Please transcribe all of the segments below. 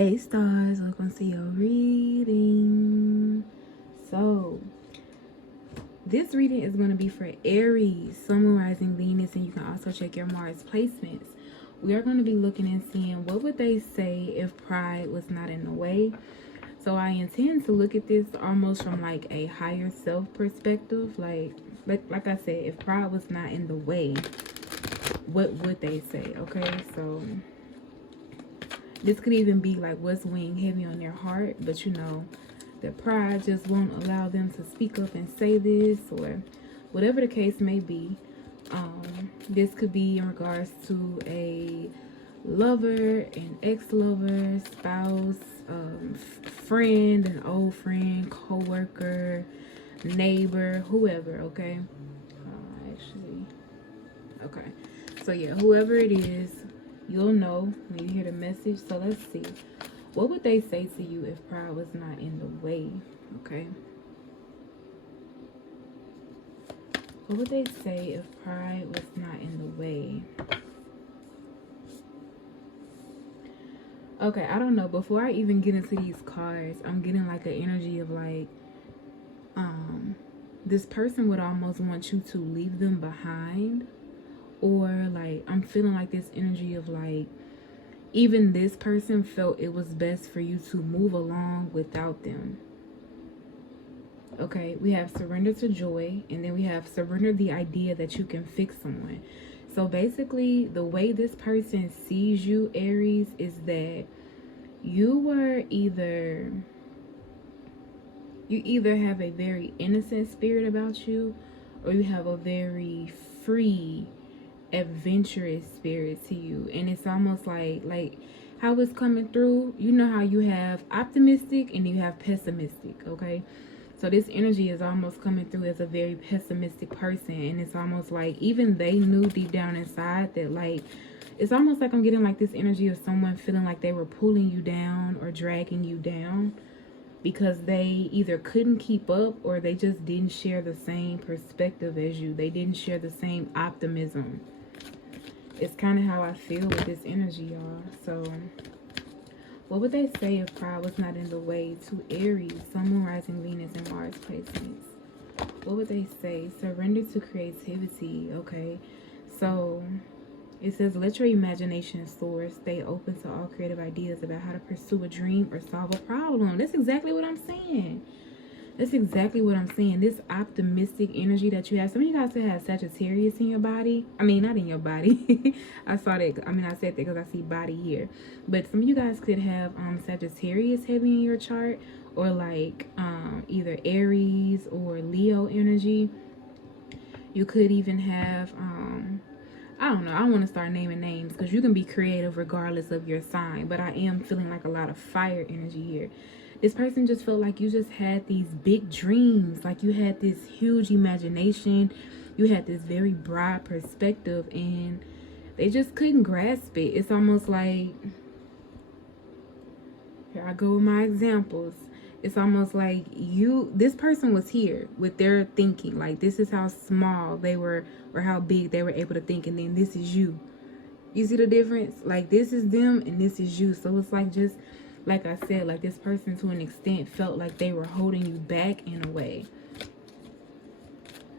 Hey stars, welcome to your reading. So this reading is going to be for Aries, Sun, Moon, Rising, Venus, and you can also check your Mars placements. We are going to be looking and seeing what would they say if pride was not in the way. So I intend to look at this almost from like a higher self perspective. Like I said, if pride was not in the way, what would they say? Okay, so this could even be like what's weighing heavy on their heart, but you know, their pride just won't allow them to speak up and say this, or whatever the case may be. This could be in regards to a lover, an ex-lover, spouse, friend, an old friend, co-worker, neighbor, whoever. Okay, okay, so yeah, whoever it is, you'll know when you hear the message. So let's see, what would they say to you if pride was not in the way? Okay, what would they say if pride was not in the way? Okay, I don't know. Before I even get into these cards, I'm getting like an energy of like, this person would almost want you to leave them behind. Or like, I'm feeling like this energy of like, even this person felt it was best for you to move along without them. Okay, we have surrender to joy, and then we have surrender the idea that you can fix someone. So basically, the way this person sees you, Aries, is that you either have a very innocent spirit about you, or you have a very free, adventurous spirit to you. And it's almost like how it's coming through. You know how you have optimistic and you have pessimistic, okay? So this energy is almost coming through as a very pessimistic person, and it's almost like even they knew deep down inside that, like, it's almost like I'm getting like this energy of someone feeling like they were pulling you down or dragging you down because they either couldn't keep up or they just didn't share the same perspective as you. They didn't share the same optimism. It's kind of how I feel with this energy, y'all. So what would they say if pride was not in the way to Aries, Sun, Moon, Rising, Venus, and Mars placements? What would they say? Surrender to creativity. Okay, so it says, let your imagination soar. Stay open to all creative ideas about how to pursue a dream or solve a problem. That's exactly what I'm saying. That's exactly what I'm saying. This optimistic energy that you have. Some of you guys could have Sagittarius in your body. I mean, not in your body. I saw that. I mean, I said that because I see body here. But some of you guys could have Sagittarius heavy in your chart. Or like either Aries or Leo energy. You could even have... I don't know. I don't want to start naming names because you can be creative regardless of your sign. But I am feeling like a lot of fire energy here. This person just felt like you just had these big dreams. Like you had this huge imagination. You had this very broad perspective. And they just couldn't grasp it. It's almost like... Here I go with my examples. It's almost like this person was here with their thinking. Like, this is how small they were or how big they were able to think. And then this is you. You see the difference? Like, this is them and this is you. So it's like, just like I said, like this person to an extent felt like they were holding you back in a way.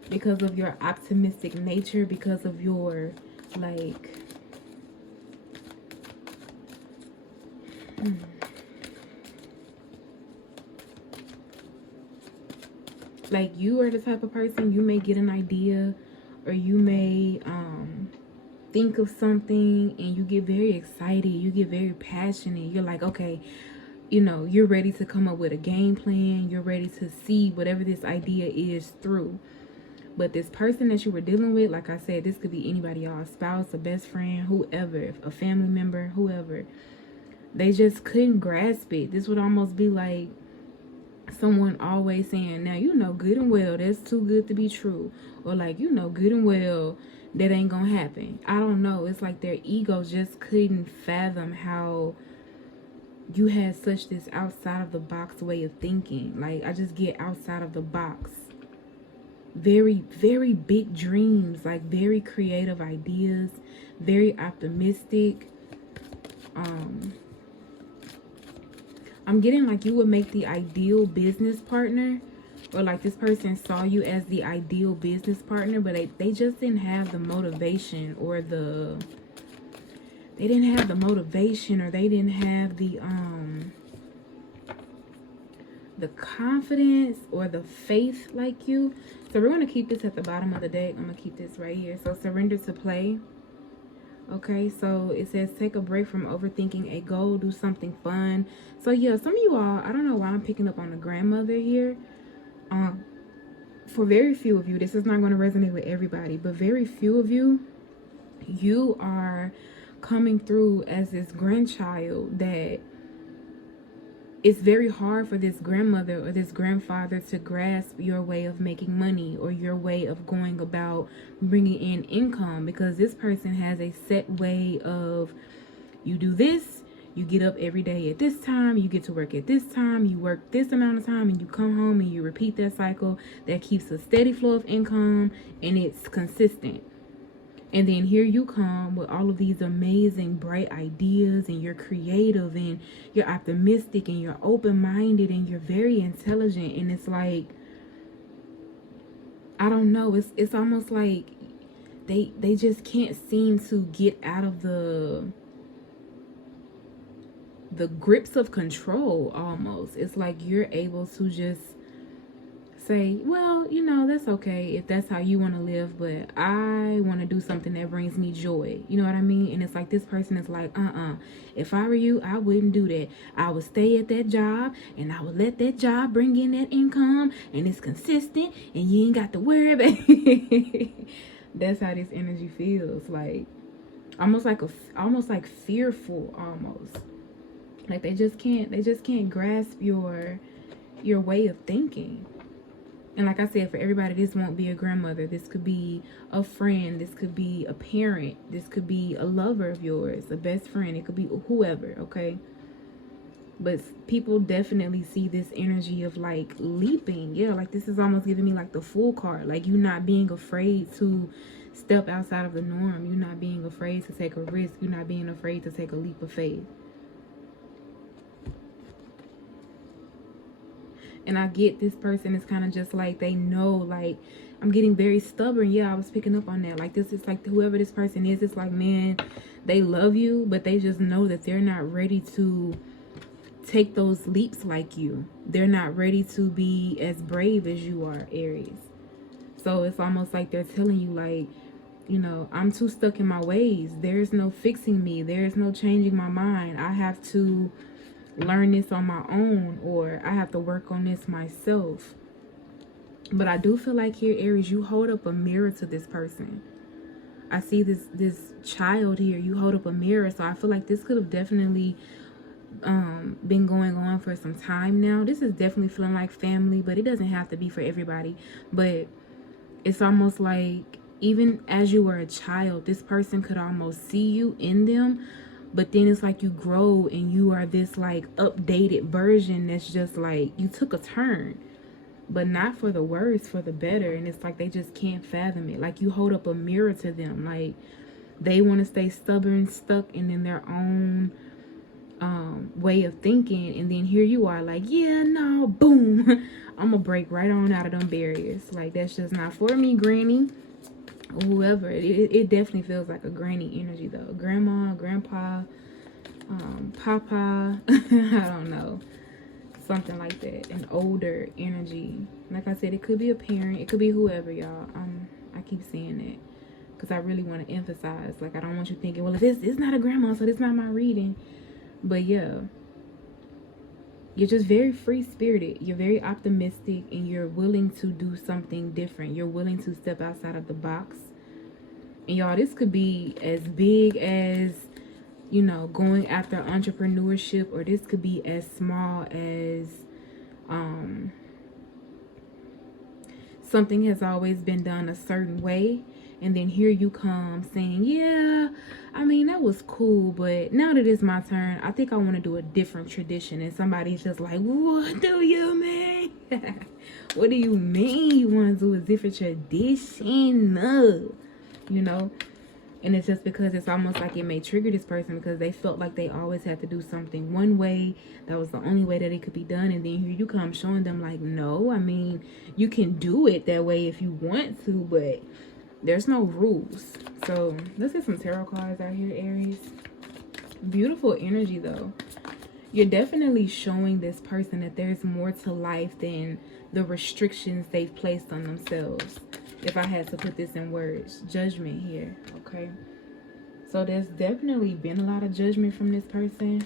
Because of your optimistic nature, because of your, like... Like, you are the type of person, you may get an idea or you may think of something and you get very excited, you get very passionate. You're like, okay, you know, you're ready to come up with a game plan. You're ready to see whatever this idea is through. But this person that you were dealing with, like I said, this could be anybody, y'all, a spouse, a best friend, whoever, a family member, whoever. They just couldn't grasp it. This would almost be like someone always saying, now you know good and well that's too good to be true, or like, you know good and well that ain't gonna happen. I don't know. It's like their ego just couldn't fathom how you had such this outside of the box way of thinking. Like, I just get outside of the box. Very, very big dreams, like very creative ideas, very optimistic. I'm getting like you would make the ideal business partner, or like this person saw you as the ideal business partner, but they just didn't have the motivation, or they didn't have the motivation, or they didn't have the confidence or the faith like you. So we're going to keep this at the bottom of the deck. I'm going to keep this right here. So surrender to play. Okay, so it says take a break from overthinking a goal, do something fun. So yeah, some of you all, I don't know why I'm picking up on the grandmother here. For very few of you, this is not going to resonate with everybody, but very few of you, you are coming through as this grandchild that it's very hard for this grandmother or this grandfather to grasp your way of making money or your way of going about bringing in income, because this person has a set way of, you do this, you get up every day at this time, you get to work at this time, you work this amount of time, and you come home and you repeat that cycle. That keeps a steady flow of income, and it's consistent. And then here you come with all of these amazing, bright ideas, and you're creative, and you're optimistic, and you're open-minded, and you're very intelligent. And it's like, I don't know, it's almost like they just can't seem to get out of the grips of control almost. It's like you're able to just say, well, you know, that's okay if that's how you want to live, but I want to do something that brings me joy. You know what I mean? And it's like this person is like, if I were you, I wouldn't do that. I would stay at that job, and I would let that job bring in that income, and it's consistent, and you ain't got to worry about it. That's how this energy feels. Like almost like fearful almost. Like they just can't grasp your way of thinking. And like I said, for everybody, this won't be a grandmother. This could be a friend. This could be a parent. This could be a lover of yours, a best friend. It could be whoever, okay? But people definitely see this energy of like leaping. Yeah, like this is almost giving me like the Fool card. Like you not being afraid to step outside of the norm. You're not being afraid to take a risk. You're not being afraid to take a leap of faith. And I get this person is kind of just like, they know, like, I'm getting very stubborn. Yeah, I was picking up on that. Like, this is like, whoever this person is, it's like, man, they love you, but they just know that they're not ready to take those leaps like you. They're not ready to be as brave as you are, Aries. So it's almost like they're telling you, like, you know, I'm too stuck in my ways. There's no fixing me. There's no changing my mind. I have to learn this on my own, or I have to work on this myself. But I do feel like here, Aries, you hold up a mirror to this person. I see this child here. You hold up a mirror. So I feel like this could have definitely been going on for some time now. This is definitely feeling like family, but it doesn't have to be for everybody. But it's almost like even as you were a child, this person could almost see you in them. But then it's like you grow and you are this like updated version that's just like, you took a turn, but not for the worse, for the better. And it's like they just can't fathom it. Like you hold up a mirror to them. Like they want to stay stubborn, stuck in their own way of thinking. And then here you are like, yeah, no, boom. I'm gonna break right on out of them barriers. Like that's just not for me, granny. Whoever it definitely feels like a granny energy though. Grandma, grandpa, papa, I don't know, something like that. An older energy. Like I said, it could be a parent, it could be whoever, y'all. I keep saying that because I really want to emphasize, like, I don't want you thinking, well, if it's not a grandma, so it's not my reading. But yeah, you're just very free-spirited. You're very optimistic, and you're willing to do something different. You're willing to step outside of the box. And y'all, this could be as big as, you know, going after entrepreneurship, or this could be as small as something has always been done a certain way, and then here you come saying, yeah, I mean, that was cool, but now that it's my turn, I think I want to do a different tradition. And somebody's just like, what do you mean? What do you mean you want to do a different tradition? You know? And it's just because it's almost like it may trigger this person because they felt like they always had to do something one way. That was the only way that it could be done. And then here you come showing them like, no, I mean, you can do it that way if you want to, but there's no rules. So let's get some tarot cards out here, Aries. Beautiful energy though. You're definitely showing this person that there's more to life than the restrictions they've placed on themselves. If I had to put this in words, judgment here, okay? So there's definitely been a lot of judgment from this person.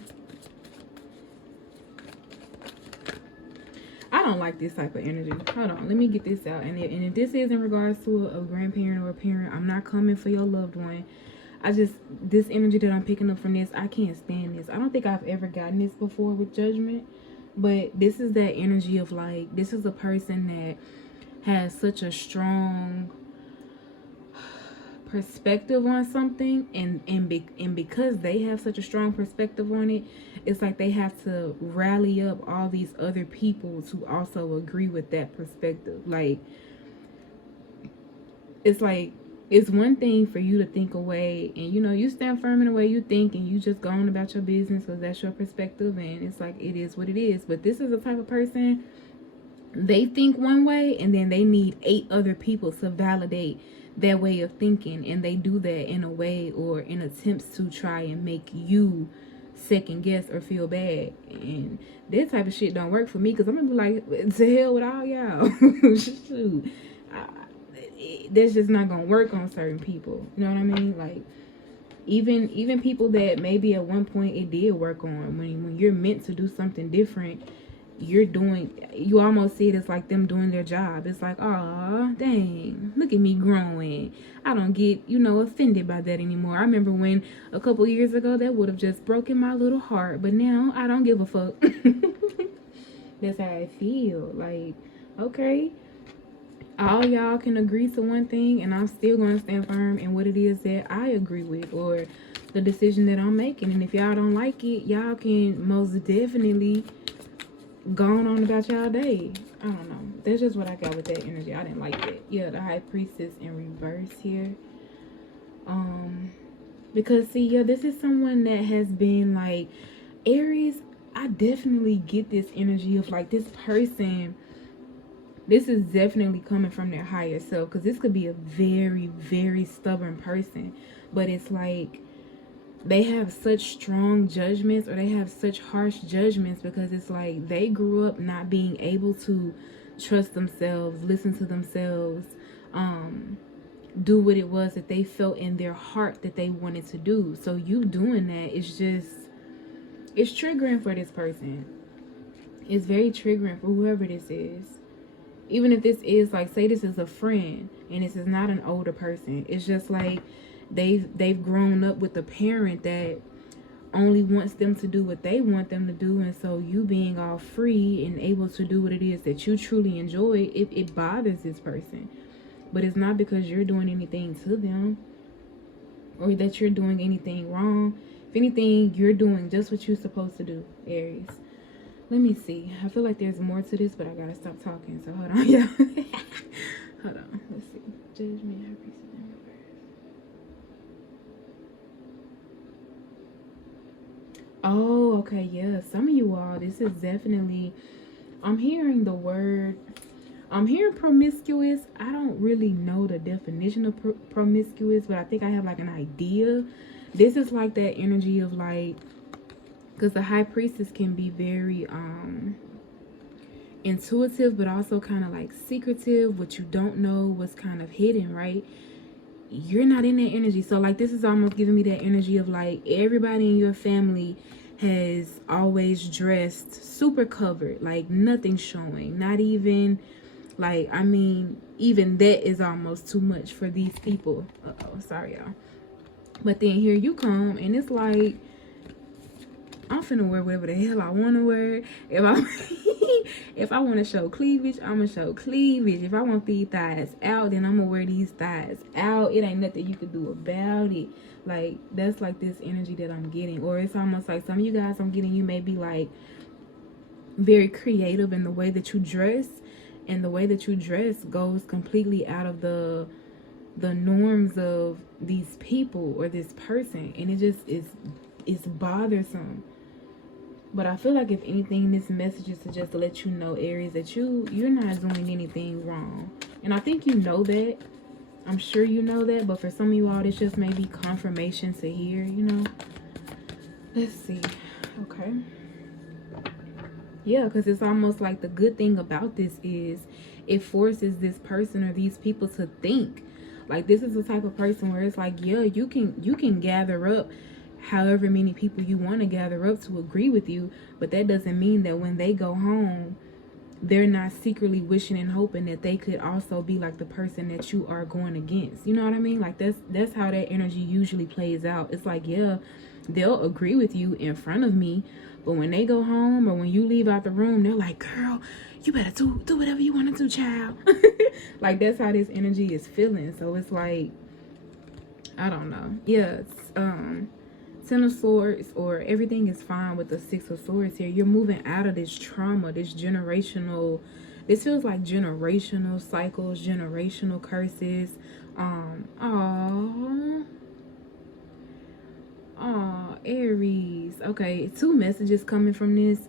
I don't like this type of energy. Hold on, let me get this out. And if this is in regards to a grandparent or a parent, I'm not coming for your loved one. This energy that I'm picking up from this, I can't stand this. I don't think I've ever gotten this before with judgment. But this is that energy of like, this is a person that has such a strong perspective on something, and because they have such a strong perspective on it, it's like they have to rally up all these other people to also agree with that perspective. Like, it's like, it's one thing for you to think away and you stand firm in the way you think and you just go on about your business because that's your perspective, and it's like, it is what it is. But this is the type of person, they think one way and then they need 8 other people to validate their way of thinking, and they do that in a way or in attempts to try and make you second guess or feel bad. And that type of shit don't work for me because I'm gonna be like, to hell with all y'all. Shoot, that's just not gonna work on certain people, you know what I mean? Like, even people that maybe at one point it did work on, when you're meant to do something different, you almost see it as like them doing their job. It's like, oh dang, look at me growing. I don't get offended by that anymore. I remember when a couple years ago that would have just broken my little heart, but now I don't give a fuck. That's how I feel. Like, okay, all y'all can agree to one thing and I'm still going to stand firm in what it is that I agree with, or the decision that I'm making. And if y'all don't like it, y'all can most definitely going on about y'all day. I don't know. That's just what I got with that energy. I didn't like it. Yeah, the High Priestess in reverse here. Because see, yeah, this is someone that has been like, Aries, I definitely get this energy of like, this person, this is definitely coming from their higher self, because this could be a very, very stubborn person, but it's like they have such strong judgments, or they have such harsh judgments, because it's like they grew up not being able to trust themselves, listen to themselves, do what it was that they felt in their heart that they wanted to do. So you doing that is just, it's triggering for this person. It's very triggering for whoever this is. Even if this is like, say this is a friend and this is not an older person, it's just like they've grown up with a parent that only wants them to do what they want them to do, and so you being all free and able to do what it is that you truly enjoy, it bothers this person. But it's not because you're doing anything to them or that you're doing anything wrong. If anything, you're doing just what you're supposed to do, Aries. Let me see. I feel like there's more to this, but I gotta stop talking. So hold on, yeah. Hold on. Let's see. Judgment, High Priestess in reverse. Oh, okay, yeah. Some of you all, this is definitely, I'm hearing the word, I'm hearing promiscuous. I don't really know the definition of promiscuous, but I think I have like an idea. This is like that energy of like, because the High Priestess can be very intuitive, but also kind of like secretive. What you don't know, what's kind of hidden, right? You're not in that energy. So like, this is almost giving me that energy of like, everybody in your family has always dressed super covered, like nothing showing, not even like, I mean, even that is almost too much for these people. Uh-oh, sorry y'all. But then here you come and it's like, I'm finna wear whatever the hell I want to wear. If I want to show cleavage, I'm gonna show cleavage. If I want these thighs out, then I'm gonna wear these thighs out. It ain't nothing you could do about it. Like, that's like this energy that I'm getting. Or it's almost like some of you guys I'm getting, you may be like very creative in the way that you dress, and the way that you dress goes completely out of the the norms of these people or this person, and it just is, it's bothersome. But I feel like if anything, this message is to just to let you know, Aries, that you're not doing anything wrong. And I think you know that. I'm sure you know that, but for some of you all, this just may be confirmation to hear, you know. Let's see. Okay. Yeah, because it's almost like the good thing about this is it forces this person or these people to think. Like, this is the type of person where it's like, yeah, you can gather up however many people you want to gather up to agree with you, but that doesn't mean that when they go home, they're not secretly wishing and hoping that they could also be like the person that you are going against. You know what I mean? Like, that's how that energy usually plays out. It's like, yeah, they'll agree with you in front of me, but when they go home or when you leave out the room, they're like, girl, you better do whatever you want to do, child. Like, that's how this energy is feeling. So it's like, I don't know. Yeah, it's Ten of Swords, or everything is fine with the Six of Swords here. You're moving out of this trauma, this generational, this feels like generational cycles, generational curses. Aries. Okay, two messages coming from this.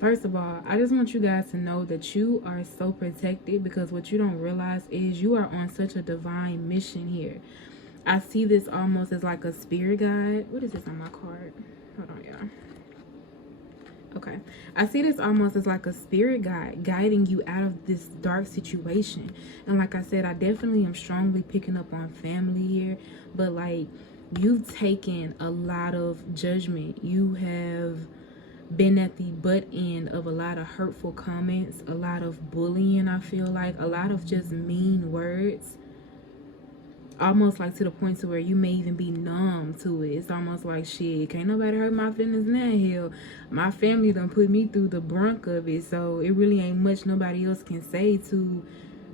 First of all, I just want you guys to know that you are so protected, because what you don't realize is you are on such a divine mission here. I see this almost as like a spirit guide. What is this on my card? Hold on, y'all. Okay. I see this almost as like a spirit guide guiding you out of this dark situation. And like I said, I definitely am strongly picking up on family here. But like, you've taken a lot of judgment. You have been at the butt end of a lot of hurtful comments, a lot of bullying, I feel like, a lot of just mean words. Almost like to the point to where you may even be numb to it. It's almost like, shit, can't nobody hurt my feelings now. Hell, my family done put me through the brunt of it, so it really ain't much nobody else can say to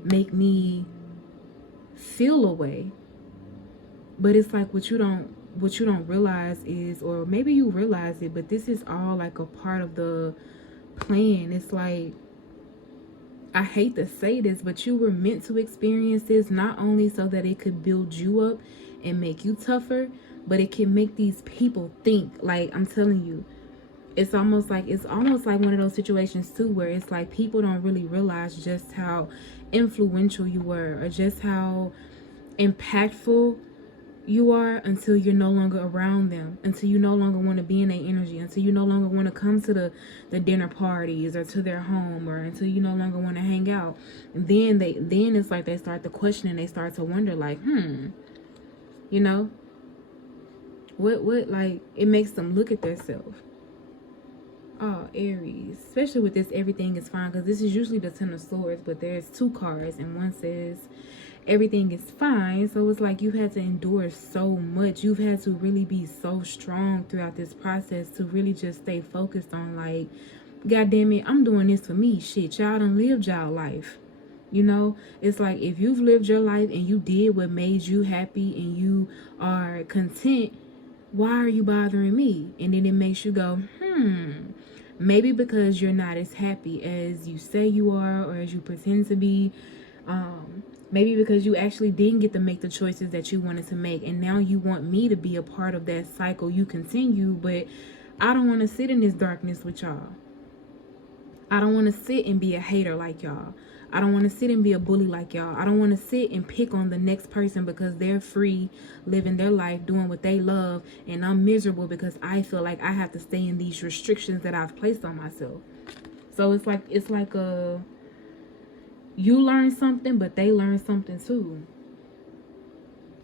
make me feel a way. But it's like what you don't realize is, or maybe you realize it, but this is all like a part of the plan. It's like, I hate to say this, but you were meant to experience this not only so that it could build you up and make you tougher, but it can make these people think. Like, I'm telling you, it's almost like one of those situations too, where it's like people don't really realize just how influential you were, or just how impactful you are, until you're no longer around them, until you no longer want to be in their energy, until you no longer want to come to the dinner parties or to their home, or until you no longer want to hang out. And then it's like they start to question and they start to wonder, like, you know, what like, it makes them look at themselves. Oh, Aries, especially with this everything is fine, because this is usually the Ten of Swords, but there's two cards and one says everything is fine. So it's like you've had to endure so much. You've had to really be so strong throughout this process to really just stay focused on, like, God damn it, I'm doing this for me. Shit, y'all done lived y'all life. You know, it's like, if you've lived your life and you did what made you happy and you are content, why are you bothering me? And then it makes you go, maybe because you're not as happy as you say you are, or as you pretend to be. Maybe because you actually didn't get to make the choices that you wanted to make, and now you want me to be a part of that cycle. You continue, but I don't want to sit in this darkness with y'all. I don't want to sit and be a hater like y'all. I don't want to sit and be a bully like y'all. I don't want to sit and pick on the next person because they're free, living their life, doing what they love, and I'm miserable because I feel like I have to stay in these restrictions that I've placed on myself. So it's like a, you learn something, but they learn something too.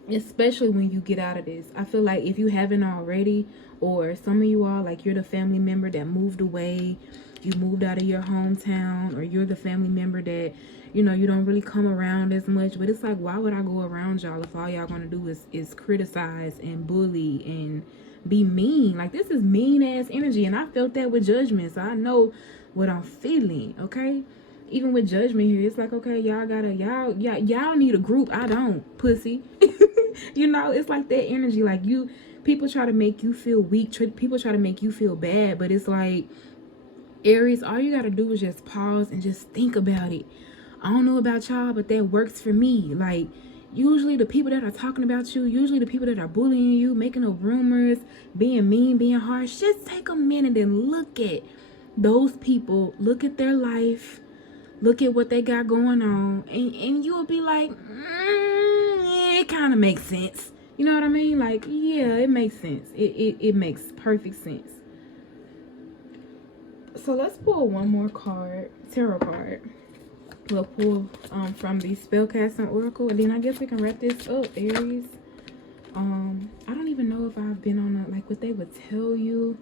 Especially when you get out of this. I feel like if you haven't already, or some of you all, like, you're the family member that moved away, you moved out of your hometown, or you're the family member that, you know, you don't really come around as much. But it's like, why would I go around y'all if all y'all gonna do is criticize and bully and be mean? Like, this is mean ass energy, and I felt that with Judgment, so I know what I'm feeling. Okay, even with Judgment here, it's like, okay, y'all need a group. I don't, pussy. You know, it's like that energy. Like, people try to make you feel weak, people try to make you feel bad, but it's like, Aries, all you gotta do is just pause and just think about it. I don't know about y'all, but that works for me. Like, usually the people that are talking about you, usually the people that are bullying you, making up rumors, being mean, being harsh, just take a minute and look at those people, look at their life, look at what they got going on, and you'll be like, it kind of makes sense. You know what I mean? Like, yeah, it makes sense. It makes perfect sense. So let's pull one more card, tarot card. We'll pull from the Spellcasting Oracle, and then I guess we can wrap this up, Aries. I don't even know if I've been on a, like, what they would tell you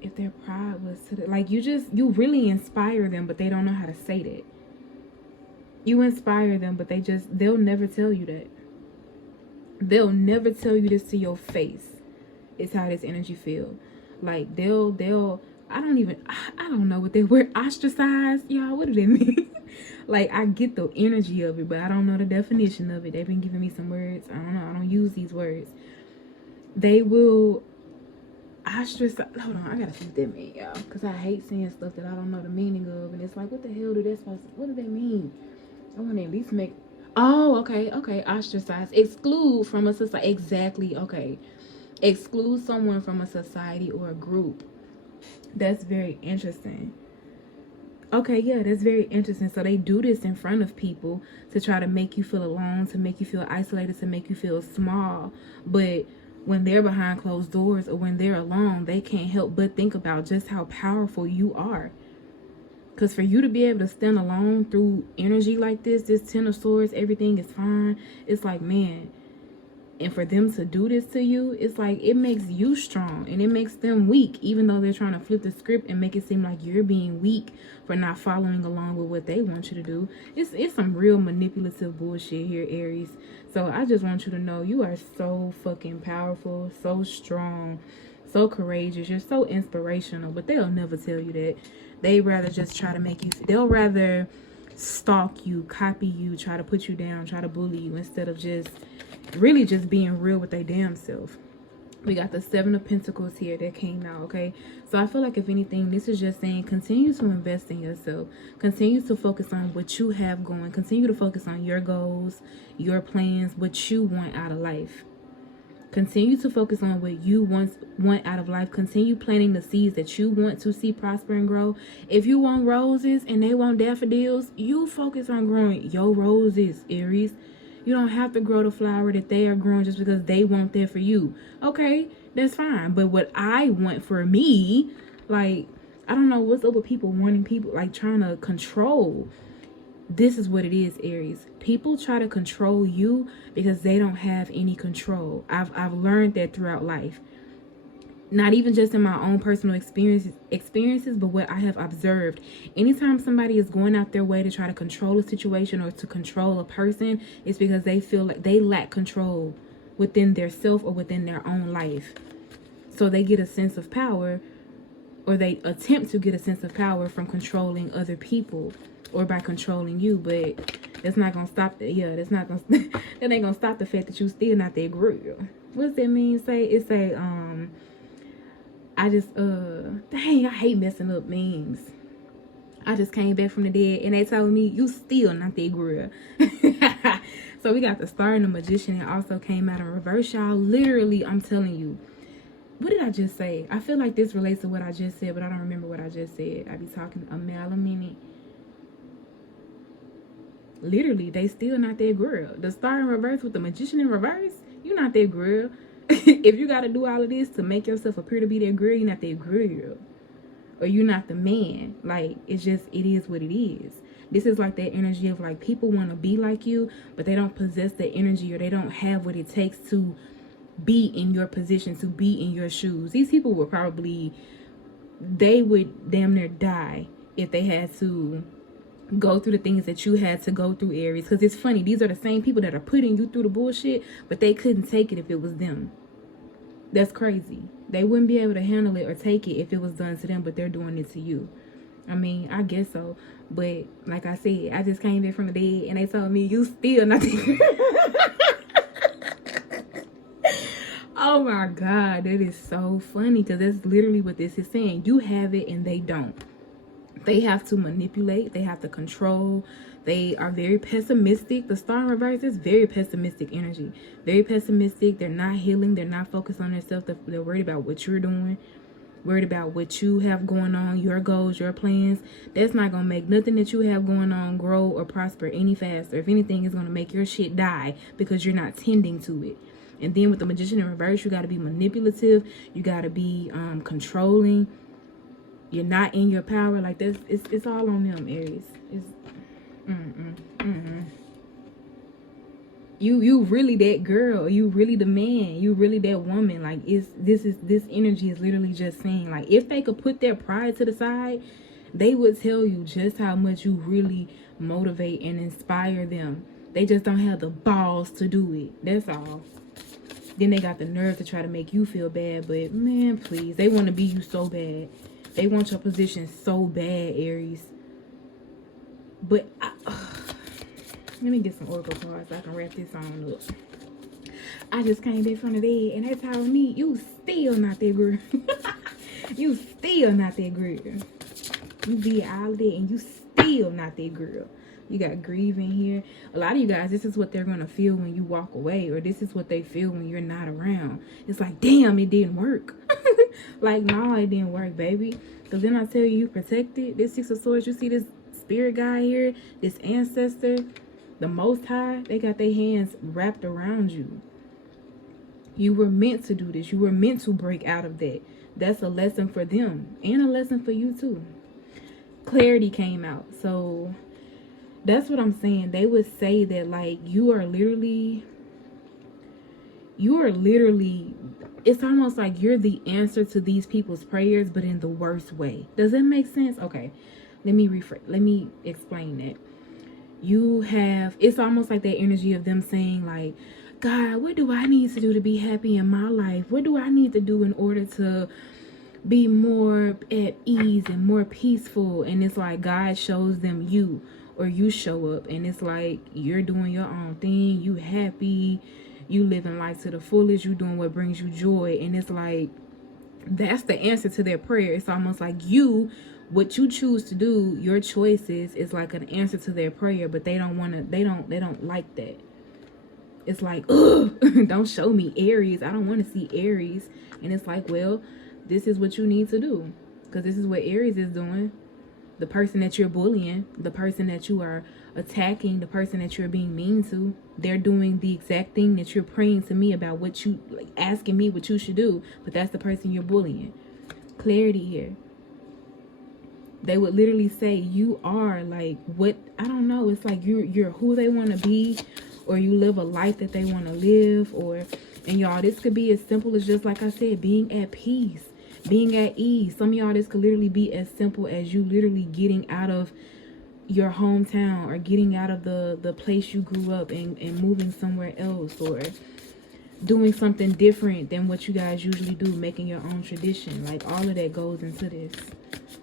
if their pride was to the, like, you really inspire them, but they don't know how to say that. You inspire them, but they'll never tell you that. They'll never tell you this to your face. It's how this energy feel. Like, they'll I don't know what they were. Ostracized, y'all, what do they mean? Like, I get the energy of it, but I don't know the definition of it. They've been giving me some words. I don't know. I don't use these words. They will ostracize. Hold on, I gotta see what that mean, y'all, because I hate saying stuff that I don't know the meaning of, and it's like, what the hell do that supposed to, what do they mean? I want to at least make. Oh, okay. Ostracize, exclude from a society. Exactly. Okay, exclude someone from a society or a group. That's very interesting. Okay, yeah, that's very interesting. So they do this in front of people to try to make you feel alone, to make you feel isolated, to make you feel small. But when they're behind closed doors or when they're alone, they can't help but think about just how powerful you are. Because for you to be able to stand alone through energy like this 10 of swords, everything is fine. It's like, man. And for them to do this to you, it's like, it makes you strong and it makes them weak, even though they're trying to flip the script and make it seem like you're being weak for not following along with what they want you to do. It's some real manipulative bullshit here, Aries. So I just want you to know you are so fucking powerful, so strong, so courageous. You're so inspirational, but they'll never tell you that. They rather just try to make you, they'll rather stalk you, copy you, try to put you down, try to bully you, instead of just really just being real with their damn self. We got the 7 of Pentacles here that came out, okay? So I feel like, if anything, this is just saying continue to invest in yourself. Continue to focus on what you have going. Continue to focus on your goals, your plans, what you want out of life. Continue to focus on what you want out of life. Continue planting the seeds that you want to see prosper and grow. If you want roses and they want daffodils, you focus on growing your roses, Aries. You don't have to grow the flower that they are growing just because they want that for you. Okay, that's fine. But what I want for me, like, I don't know what's up with people wanting people, like, trying to control. This is what it is, Aries. People try to control you because they don't have any control. I've learned that throughout life. Not even just in my own personal experiences, but what I have observed. Anytime somebody is going out their way to try to control a situation or to control a person, it's because they feel like they lack control within their self or within their own life. So they get a sense of power, or they attempt to get a sense of power from controlling other people or by controlling you. But that's not gonna stop that. Yeah, that's not gonna that ain't gonna stop the fact that you still not that girl. What's that mean? Say I just, dang, I hate messing up memes. I just came back from the dead and they told me, you still not that girl. So we got the Star and the Magician. It also came out in reverse, y'all. Literally, I'm telling you. What did I just say? I feel like this relates to what I just said, but I don't remember what I just said. I be talking a mile a minute. Literally, they still not that girl. The Star in reverse with the Magician in reverse, you not that girl. If you got to do all of this to make yourself appear to be that girl, you're not that girl. Or you're not the man. Like, it's just, it is what it is. This is like that energy of, like, people want to be like you, but they don't possess the energy, or they don't have what it takes to be in your position, to be in your shoes. These people would probably, they would damn near die if they had to go through the things that you had to go through, Aries. Because it's funny, these are the same people that are putting you through the bullshit, but they couldn't take it if it was them. That's crazy. They wouldn't be able to handle it or take it if it was done to them, but they're doing it to you. I mean, I guess so. But like I said, I just came back from the dead and they told me, you still nothing. Oh my God, that is so funny, because that's literally what this is saying. You have it and they don't. They have to manipulate. They have to control. They are very pessimistic. The star in reverse is very pessimistic energy. Very pessimistic. They're not healing. They're not focused on themselves. They're worried about what you're doing. Worried about what you have going on, your goals, your plans. That's not going to make nothing that you have going on grow or prosper any faster. If anything, it's going to make your shit die because you're not tending to it. And then with the Magician in reverse, you got to be manipulative. You got to be controlling. You're not in your power. Like this, it's all on them, Aries. It's You really that girl. You really the man. You really that woman. Like this energy is literally just saying, like, if they could put their pride to the side, they would tell you just how much you really motivate and inspire them. They just don't have the balls to do it. That's all. Then they got the nerve to try to make you feel bad. But man, please, they want to be you so bad. They want your position so bad, Aries. But let me get some oracle cards so I can wrap this on up. I just came back from the bed and they told me you still not that girl. You still not that girl. You did all that and you still not that girl. You got grieving here. A lot of you guys, this is what they're going to feel when you walk away, or this is what they feel when you're not around. It's like, damn, it didn't work. Like, no, it didn't work, baby. Because then I tell you, you protected. This Six of Swords, you see this spirit guy here, this ancestor, the Most High, they got their hands wrapped around you. You were meant to do this. You were meant to break out of that. That's a lesson for them and a lesson for you too. Clarity came out. So that's what I'm saying. They would say that, like, you are literally, it's almost like you're the answer to these people's prayers, but in the worst way. Does that make sense? Okay. Let me explain that. It's almost like that energy of them saying, like, God, what do I need to do to be happy in my life? What do I need to do in order to be more at ease and more peaceful? And it's like God shows them you, or you show up and it's like you're doing your own thing. You happy. You living life to the fullest. You doing what brings you joy. And it's like that's the answer to their prayer. It's almost like what you choose to do, your choices, is like an answer to their prayer, but they don't like that. It's like, ugh, don't show me Aries. I don't want to see Aries. And it's like, well, this is what you need to do, because this is what Aries is doing. The person that you're bullying, the person that you are attacking, the person that you're being mean to, they're doing the exact thing that you're praying to me about, what you, like, asking me what you should do, but that's the person you're bullying. Clarity here. They would literally say you are like what, I don't know, it's like you're who they want to be, or you live a life that they want to live, and y'all, this could be as simple as, just like I said, being at peace, being at ease. Some of y'all, this could literally be as simple as you literally getting out of your hometown, or getting out of the place you grew up and moving somewhere else, or doing something different than what you guys usually do, making your own tradition. Like, all of that goes into this.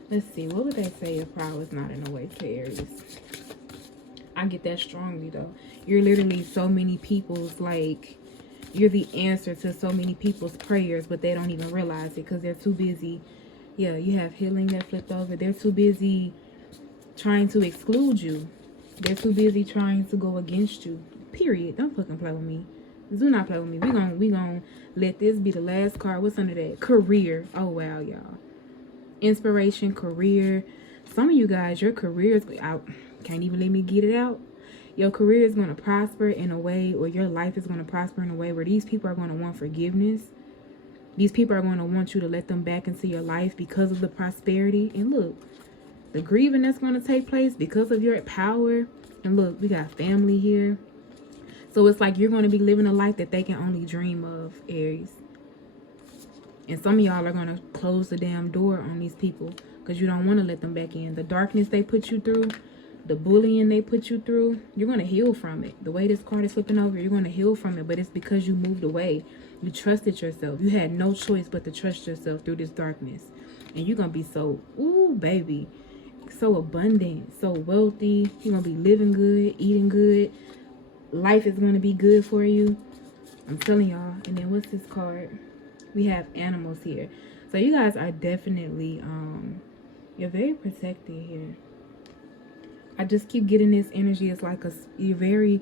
Let's see, what would they say if pride was not in the way to Aries? I get that strongly, though. You're literally so many people's, like, you're the answer to so many people's prayers, but they don't even realize it because they're too busy. Yeah, you have healing that flipped over. They're too busy trying to exclude you. They're too busy trying to go against you. Period. Don't fucking play with me. Do not play with me. We gonna let this be the last card. What's under that? Career. Oh, wow, y'all. Inspiration, career. Some of you guys, your career is out. Can't even let me get it out. Your career is going to prosper in a way, or your life is going to prosper in a way where these people are going to want forgiveness. These people are going to want you to let them back into your life because of the prosperity. And look, the grieving that's going to take place because of your power. And look, we got family here. So it's like you're going to be living a life that they can only dream of, Aries. And some of y'all are going to close the damn door on these people because you don't want to let them back in. The darkness they put you through, the bullying they put you through, you're going to heal from it. The way this card is flipping over, you're going to heal from it. But it's because you moved away. You trusted yourself. You had no choice but to trust yourself through this darkness. And you're going to be so, ooh, baby, so abundant, so wealthy. You're going to be living good, eating good. Life is going to be good for you. I'm telling y'all. And then what's this card? We have animals here. So you guys are definitely You're very protected here. I just keep getting this energy. It's like you're very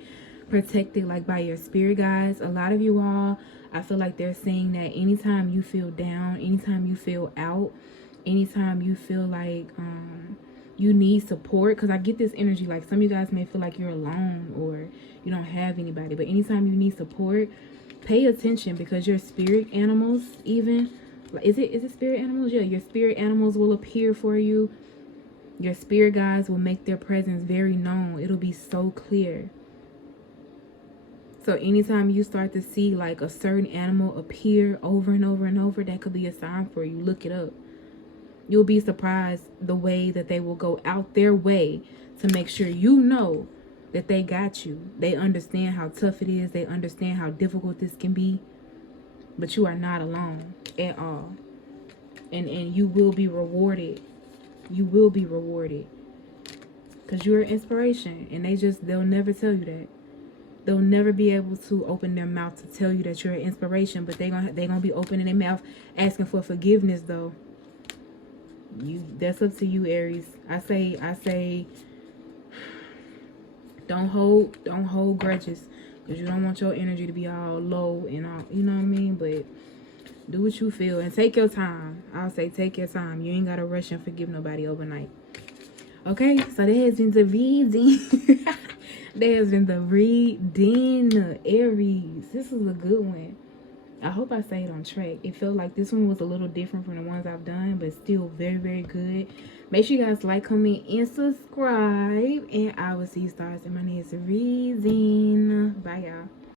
protected, like by your spirit guides. A lot of you all, I feel like they're saying that anytime you feel down, anytime you feel out, anytime you feel like you need support, because I get this energy like some of you guys may feel like you're alone or you don't have anybody, but anytime you need support, pay attention, because your spirit animals, even, is it spirit animals? Yeah, your spirit animals will appear for you. Your spirit guides will make their presence very known. It'll be so clear. So anytime you start to see like a certain animal appear over and over and over, that could be a sign for you. Look it up. You'll be surprised the way that they will go out their way to make sure you know that they got you. They understand how tough it is. They understand how difficult this can be. But you are not alone at all. And you will be rewarded. You will be rewarded. Because you're an inspiration. And they'll never tell you that. They'll never be able to open their mouth to tell you that you're an inspiration. But they're gonna be opening their mouth asking for forgiveness, though. That's up to you, Aries. I say don't hold grudges, because you don't want your energy to be all low and all, you know what I mean? But do what you feel and take your time. I'll say take your time. You ain't gotta rush and forgive nobody overnight. Okay, so that has been the reading. That has been the reading, Aries. This is a good one. I hope I stayed on track. It felt like this one was a little different from the ones I've done, but still very, very good. Make sure you guys like, comment, and subscribe. And I will see you stars in my next reading. Bye, y'all.